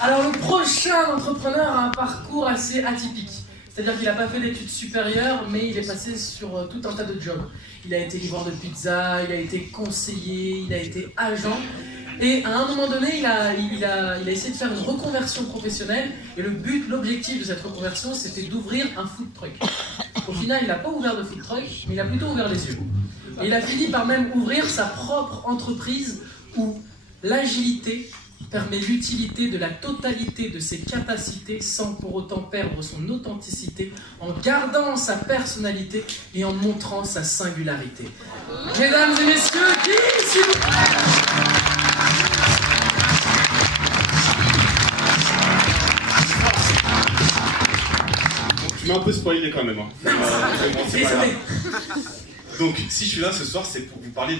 Alors le prochain entrepreneur a un parcours assez atypique. C'est-à-dire qu'il n'a pas fait d'études supérieures, mais il est passé sur tout un tas de jobs. Il a été livreur de pizza, il a été conseiller, il a été agent. Et à un moment donné, il a essayé de faire une reconversion professionnelle. Et l'objectif de cette reconversion, c'était d'ouvrir un food truck. Au final, il n'a pas ouvert de food truck, mais il a plutôt ouvert les yeux. Et il a fini par même ouvrir sa propre entreprise où l'agilité permet l'utilité de la totalité de ses capacités sans pour autant perdre son authenticité, en gardant sa personnalité et en montrant sa singularité. Mesdames et messieurs, qui, s'il vous plaît ? Tu m'as un peu spoilé quand même. Désolé. Donc, si je suis là ce soir, c'est pour vous parler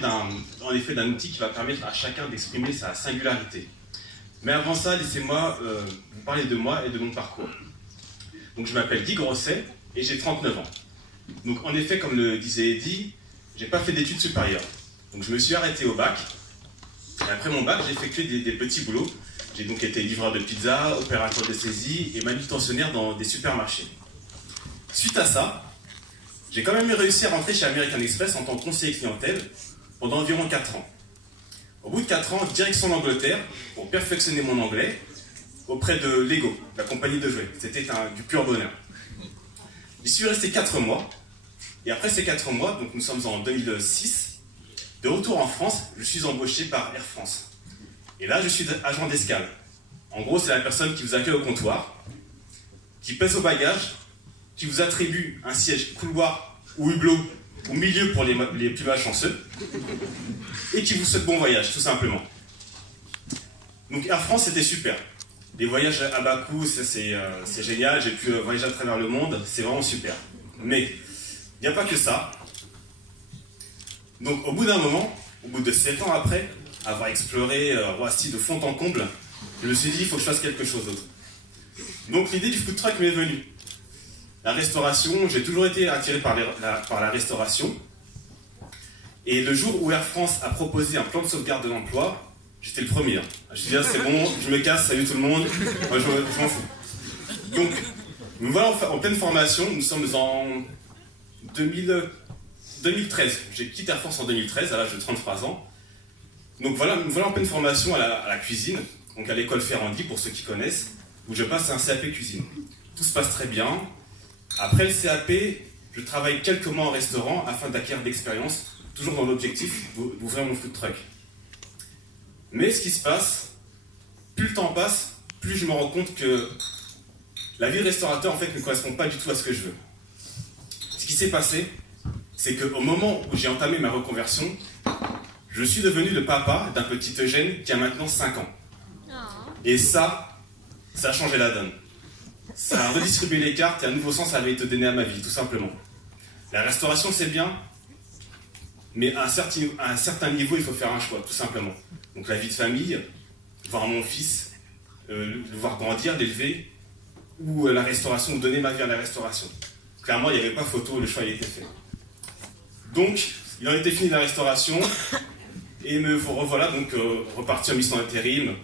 en effet d'un outil qui va permettre à chacun d'exprimer sa singularité. Mais avant ça, laissez-moi vous parler de moi et de mon parcours. Donc, je m'appelle Guy Grosset et j'ai 39 ans. Donc, en effet, comme le disait Eddy, j'ai pas fait d'études supérieures. Donc, je me suis arrêté au bac. Et après mon bac, j'ai effectué des petits boulots. J'ai donc été livreur de pizza, opérateur de saisie et manutentionnaire dans des supermarchés. Suite à ça, j'ai quand même réussi à rentrer chez American Express en tant que conseiller clientèle pendant environ 4 ans. Au bout de 4 ans, direction l'Angleterre pour perfectionner mon anglais auprès de Lego, la compagnie de jouets. C'était du pur bonheur. J'y suis resté 4 mois. Et après ces 4 mois, donc nous sommes en 2006, de retour en France, je suis embauché par Air France. Et là, je suis agent d'escale. En gros, c'est la personne qui vous accueille au comptoir, qui pèse vos bagages, qui vous attribue un siège couloir ou hublot au milieu pour les plus malchanceux, et qui vous souhaite bon voyage, tout simplement. Donc Air France, c'était super. Les voyages à bas coût, c'est génial, j'ai pu voyager à travers le monde, c'est vraiment super. Mais il n'y a pas que ça. Donc au bout d'un moment, au bout de 7 ans après, avoir exploré Roissy de fond en comble, je me suis dit, il faut que je fasse quelque chose d'autre. Donc l'idée du food truck m'est venue. La restauration, j'ai toujours été attiré par la restauration. Et le jour où Air France a proposé un plan de sauvegarde de l'emploi, j'étais le premier. Je me suis dit, ah, c'est bon, je me casse, salut tout le monde, moi je m'en fous. Donc, nous voilà en pleine formation, nous sommes en 2013. J'ai quitté Air France en 2013, à l'âge de 33 ans. Donc voilà, nous voilà en pleine formation à la cuisine, donc à l'école Ferrandi, pour ceux qui connaissent, où je passe un CAP cuisine. Tout se passe très bien. Après le CAP, je travaille quelques mois en restaurant afin d'acquérir de l'expérience, toujours dans l'objectif d'ouvrir mon food truck. Mais ce qui se passe, plus le temps passe, plus je me rends compte que la vie de restaurateur en fait ne correspond pas du tout à ce que je veux. Ce qui s'est passé, c'est qu'au moment où j'ai entamé ma reconversion, je suis devenu le papa d'un petit Eugène qui a maintenant 5 ans. Et ça a changé la donne. Ça a redistribué les cartes et un nouveau sens avait été donné à ma vie, tout simplement. La restauration, c'est bien, mais à un certain niveau, il faut faire un choix, tout simplement. Donc la vie de famille, voir mon fils, le voir grandir, l'élever, ou la restauration, ou donner ma vie à la restauration. Clairement, il n'y avait pas photo, le choix a été fait. Donc, il en était fini de la restauration, et me revoilà donc reparti en mission intérim,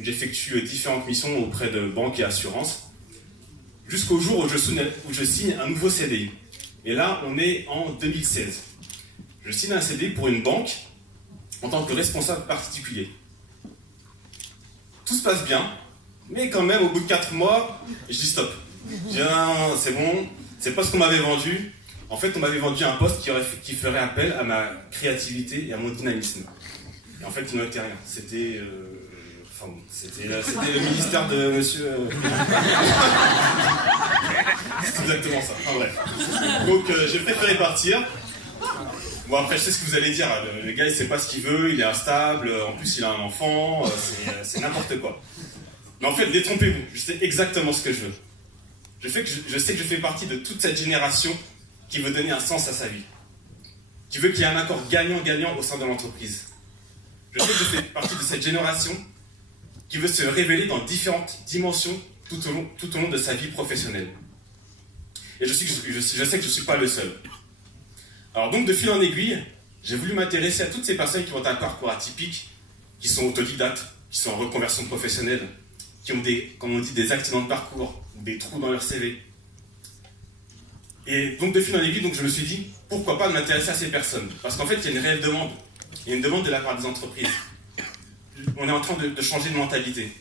où j'effectue différentes missions auprès de banques et assurances, jusqu'au jour où je signe un nouveau CDI. Et là, on est en 2016. Je signe un CDI pour une banque en tant que responsable particulier. Tout se passe bien, mais quand même, au bout de 4 mois, je dis stop. Je dis non, c'est bon, c'est pas ce qu'on m'avait vendu. En fait, on m'avait vendu un poste qui ferait appel à ma créativité et à mon dynamisme. Et en fait, il n'en était rien. C'était le ministère de monsieur... C'est exactement ça. Enfin bref. Donc j'ai préféré partir. Bon après je sais ce que vous allez dire. Le gars il sait pas ce qu'il veut, il est instable, en plus il a un enfant, c'est n'importe quoi. Mais en fait détrompez-vous, je sais exactement ce que je veux. Je sais que je fais partie de toute cette génération qui veut donner un sens à sa vie. Qui veut qu'il y ait un accord gagnant-gagnant au sein de l'entreprise. Je sais que je fais partie de cette génération qui veut se révéler dans différentes dimensions tout au long de sa vie professionnelle. Et je sais que je ne suis pas le seul. Alors donc, de fil en aiguille, j'ai voulu m'intéresser à toutes ces personnes qui ont un parcours atypique, qui sont autodidactes, qui sont en reconversion professionnelle, qui ont comme on dit, des accidents de parcours, des trous dans leur CV. Et donc de fil en aiguille, donc, je me suis dit, pourquoi pas m'intéresser à ces personnes? Parce qu'en fait, il y a une réelle demande. Il y a une demande de la part des entreprises. On est en train de changer de mentalité.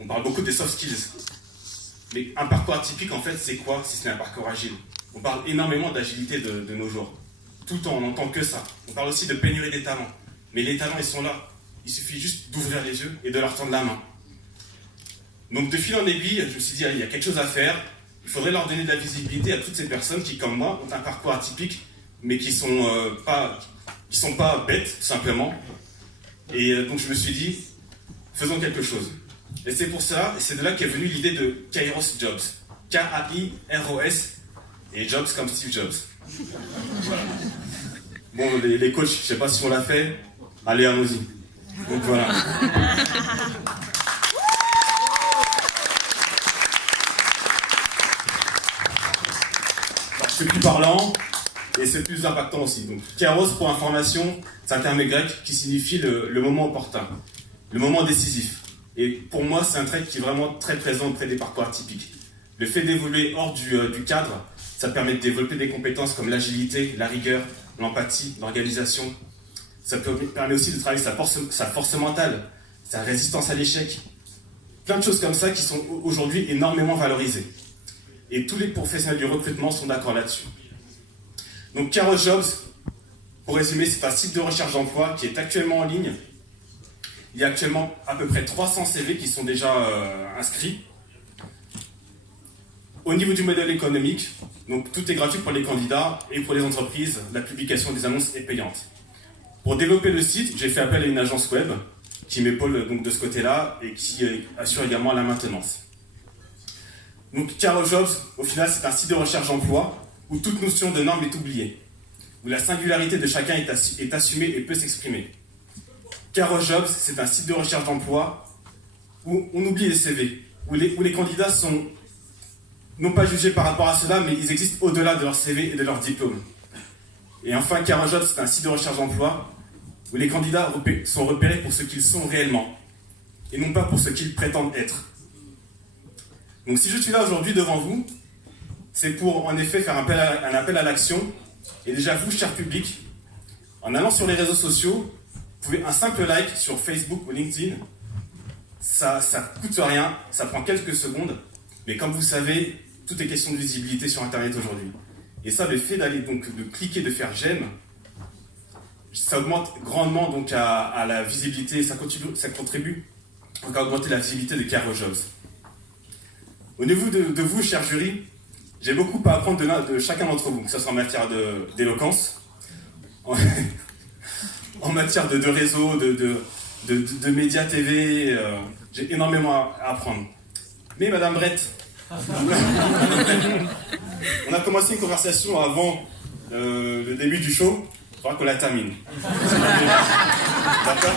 On parle beaucoup des soft skills. Mais un parcours atypique, en fait, c'est quoi si ce n'est un parcours agile? On parle énormément d'agilité de nos jours. Tout le temps, on n'entend que ça. On parle aussi de pénurie des talents. Mais les talents, ils sont là. Il suffit juste d'ouvrir les yeux et de leur tendre la main. Donc de fil en aiguille, je me suis dit, il y a quelque chose à faire. Il faudrait leur donner de la visibilité à toutes ces personnes qui, comme moi, ont un parcours atypique, mais qui sont pas bêtes, tout simplement. Et donc je me suis dit, faisons quelque chose. Et c'est pour ça, et c'est de là qu'est venue l'idée de Kairos Jobs. K-A-I-R-O-S, et Jobs comme Steve Jobs. Voilà. Bon, les coachs, je ne sais pas si on l'a fait, allez, allons-y. Donc voilà. C'est plus parlant et c'est plus impactant aussi. Donc, Kairos, pour information, c'est un terme grec qui signifie le moment opportun, le moment décisif. Et pour moi, c'est un trait qui est vraiment très présent auprès des parcours atypiques. Le fait d'évoluer hors du cadre, ça permet de développer des compétences comme l'agilité, la rigueur, l'empathie, l'organisation. Ça permet aussi de travailler sa force mentale, sa résistance à l'échec. Plein de choses comme ça qui sont aujourd'hui énormément valorisées. Et tous les professionnels du recrutement sont d'accord là-dessus. Donc Kairos Jobs, pour résumer, c'est un site de recherche d'emploi qui est actuellement en ligne. Il y a actuellement à peu près 300 CV qui sont déjà inscrits. Au niveau du modèle économique, donc tout est gratuit pour les candidats et pour les entreprises, la publication des annonces est payante. Pour développer le site, j'ai fait appel à une agence web qui m'épaule donc de ce côté-là et qui assure également la maintenance. Donc Kairos Jobs, au final, c'est un site de recherche d'emploi où toute notion de norme est oubliée, où la singularité de chacun est assumée et peut s'exprimer. Kairos Jobs, c'est un site de recherche d'emploi où on oublie les CV, où les candidats sont non pas jugés par rapport à cela, mais ils existent au-delà de leur CV et de leur diplôme. Et enfin, Kairos Jobs, c'est un site de recherche d'emploi où les candidats sont repérés pour ce qu'ils sont réellement, et non pas pour ce qu'ils prétendent être. Donc si je suis là aujourd'hui devant vous, c'est pour en effet faire un appel à l'action. Et déjà vous, cher public, en allant sur les réseaux sociaux, vous pouvez un simple like sur Facebook ou LinkedIn. Ça coûte rien, ça prend quelques secondes. Mais comme vous savez, tout est question de visibilité sur Internet aujourd'hui. Et ça, le fait d'aller donc de cliquer, de faire j'aime, ça augmente grandement donc à la visibilité, ça contribue donc à augmenter la visibilité de Kairos Jobs. Au niveau de vous, cher jury, j'ai beaucoup à apprendre de chacun d'entre vous, que ce soit en matière d'éloquence, en matière de réseau, de médias TV, j'ai énormément à apprendre. Mais Madame Brett, on a commencé une conversation avant le début du show, il faudra qu'on la termine. D'accord ?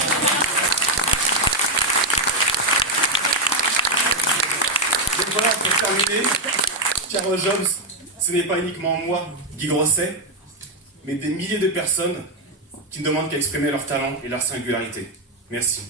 Donc voilà, pour terminer, Kairos Jobs, ce n'est pas uniquement moi, Guy Grosset, mais des milliers de personnes qui ne demandent qu'à exprimer leur talent et leur singularité. Merci.